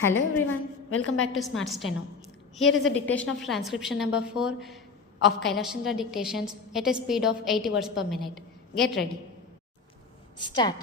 Hello everyone, welcome back to Smart Steno. Here is a dictation of transcription number 4 of Kailash Chandra Dictations at a speed of 80 words per minute. Get ready. Start.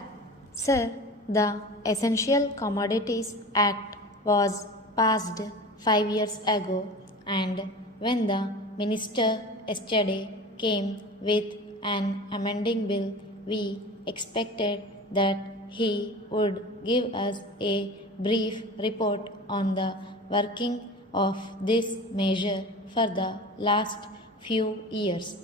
Sir, the Essential Commodities Act was passed 5 years ago, and when the minister yesterday came with an amending bill, we expected that he would give us a brief report on the working of this measure for the last few years.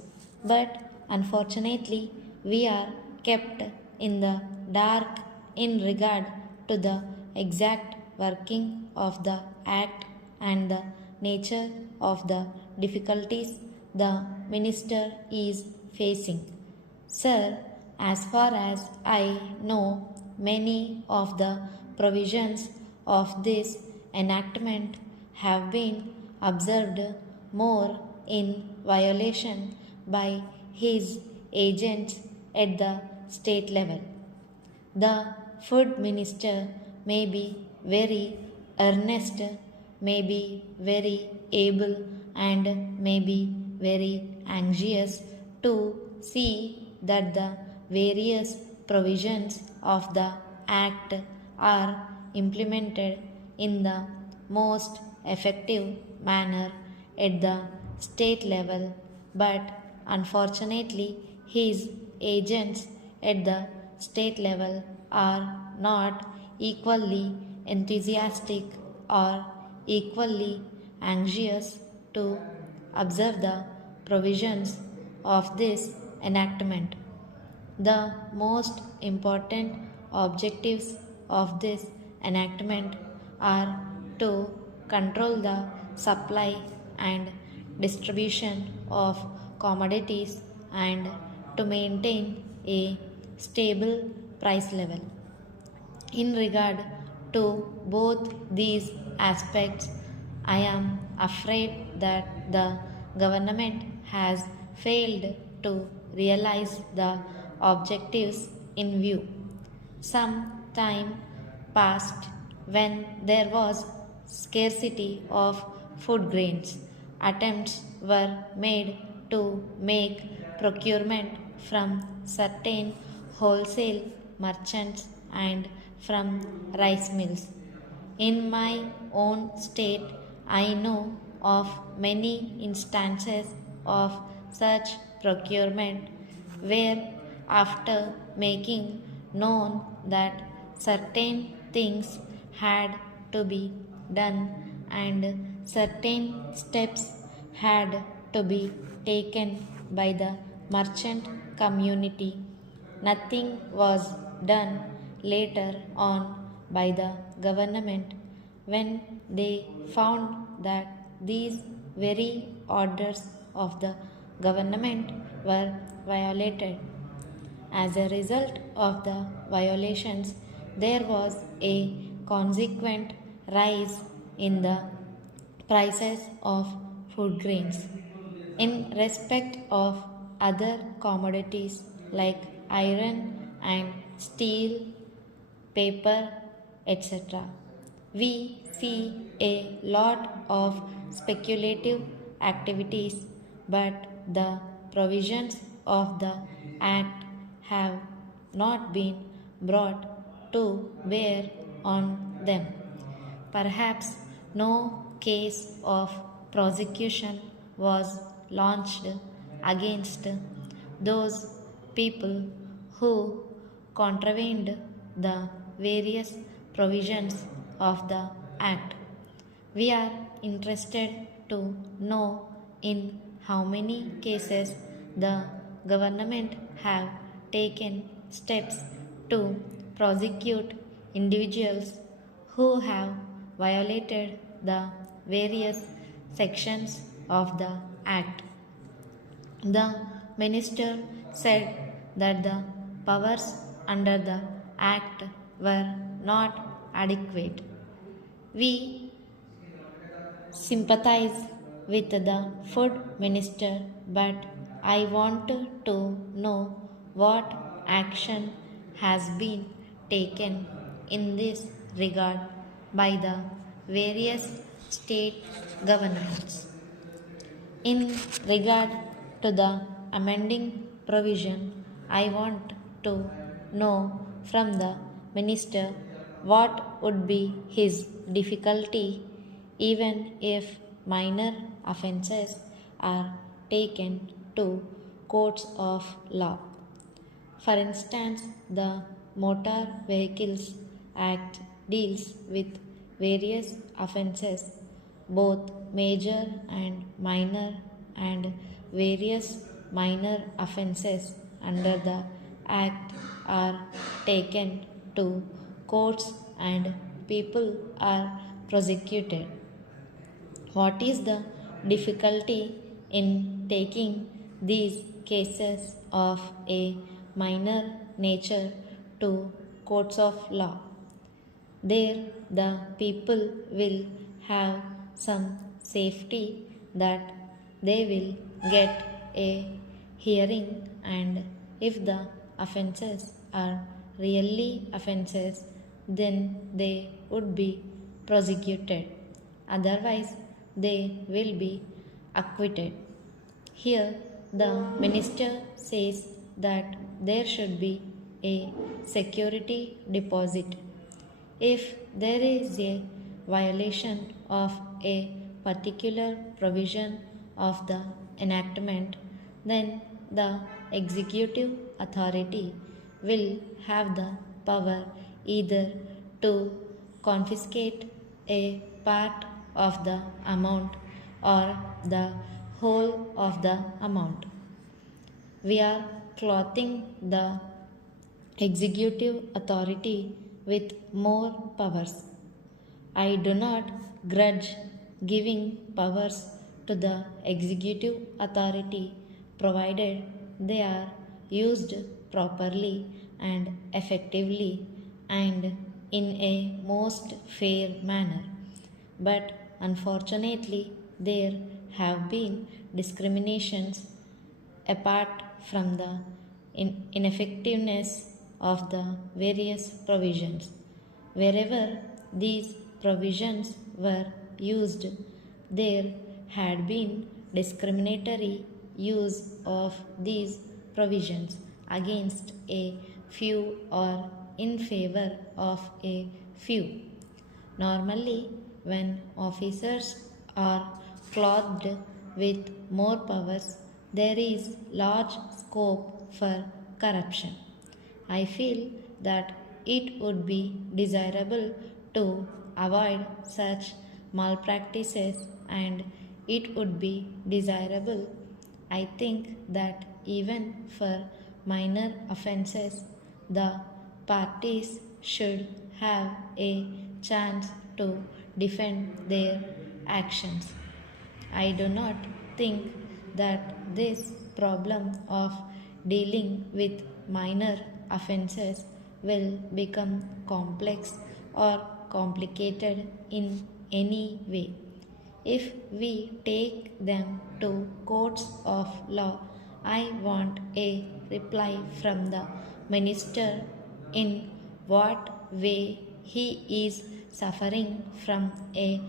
But unfortunately, we are kept in the dark in regard to the exact working of the Act and the nature of the difficulties the minister is facing. Sir, as far as I know, many of the provisions of this enactment have been observed more in violation by his agents at the state level. The food minister may be very earnest, may be very able, and may be very anxious to see that the various provisions of the Act are implemented in the most effective manner at the state level, but unfortunately, his agents at the state level are not equally enthusiastic or equally anxious to observe the provisions of this enactment. The most important objectives of this enactment are to control the supply and distribution of commodities and to maintain a stable price level. In regard to both these aspects, I am afraid that the government has failed to realize the objectives in view. Some time passed when there was scarcity of food grains. Attempts were made to make procurement from certain wholesale merchants and from rice mills. In my own state, I know of many instances of such procurement where, after making known that certain things had to be done and certain steps had to be taken by the merchant community, nothing was done later on by the government when they found that these very orders of the government were violated. As a result of the violations, there was a consequent rise in the prices of food grains. In respect of other commodities like iron and steel, paper, etc., we see a lot of speculative activities, but the provisions of the Act have not been brought to bear on them. Perhaps no case of prosecution was launched against those people who contravened the various provisions of the Act. We are interested to know in how many cases the government have taken steps to prosecute individuals who have violated the various sections of the Act. The minister said that the powers under the Act were not adequate. We sympathize with the food minister, but I want to know what action has been taken in this regard by the various state governments. In regard to the amending provision, I want to know from the minister what would be his difficulty even if minor offences are taken to courts of law. For instance, the Motor Vehicles Act deals with various offences, both major and minor, and various minor offences under the Act are taken to courts and people are prosecuted. What is the difficulty in taking these cases of a minor nature to courts of law? There, the people will have some safety that they will get a hearing, and if the offences are really offences, then they would be prosecuted. Otherwise, they will be acquitted. Here, the minister says that there should be a security deposit. If there is a violation of a particular provision of the enactment, then the executive authority will have the power either to confiscate a part of the amount or the whole of the amount. We are clothing the executive authority with more powers. I do not grudge giving powers to the executive authority provided they are used properly and effectively and in a most fair manner. But unfortunately, there have been discriminations apart from the ineffectiveness of the various provisions. Wherever these provisions were used, there had been discriminatory use of these provisions against a few or in favor of a few. Normally, when officers are clothed with more powers, there is large scope for corruption. I feel that it would be desirable to avoid such malpractices, and it would be desirable, I think, that even for minor offences, the parties should have a chance to defend their actions. I do not think that this problem of dealing with minor offences will become complex or complicated in any way. If we take them to courts of law, I want a reply from the minister in what way he is suffering from a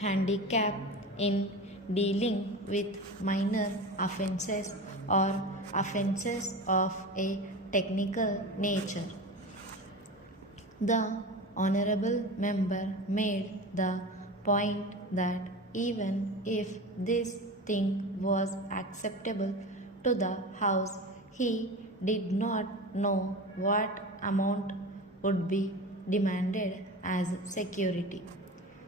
handicap in dealing with minor offences or offences of a technical nature. The honorable member made the point that even if this thing was acceptable to the House, he did not know what amount would be demanded as security.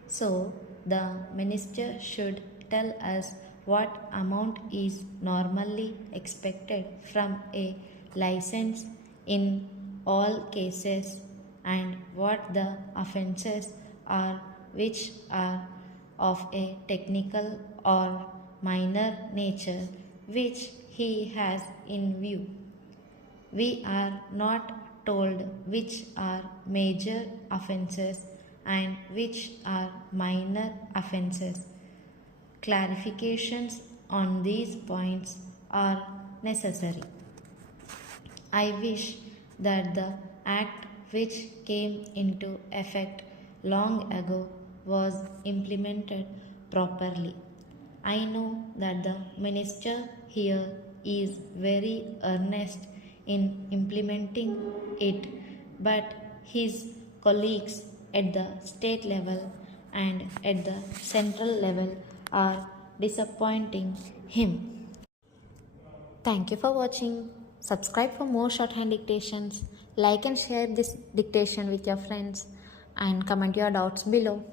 So, the minister should tell us what amount is normally expected from a license in all cases and what the offences are which are of a technical or minor nature which he has in view. We are not told which are major offences and which are minor offences. Clarifications on these points are necessary. I wish that the Act which came into effect long ago was implemented properly. I know that the minister here is very earnest in implementing it, but his colleagues at the state level and at the central level are disappointing him. Thank you for watching. Subscribe for more shorthand dictations. Like and share this dictation with your friends and comment your doubts below.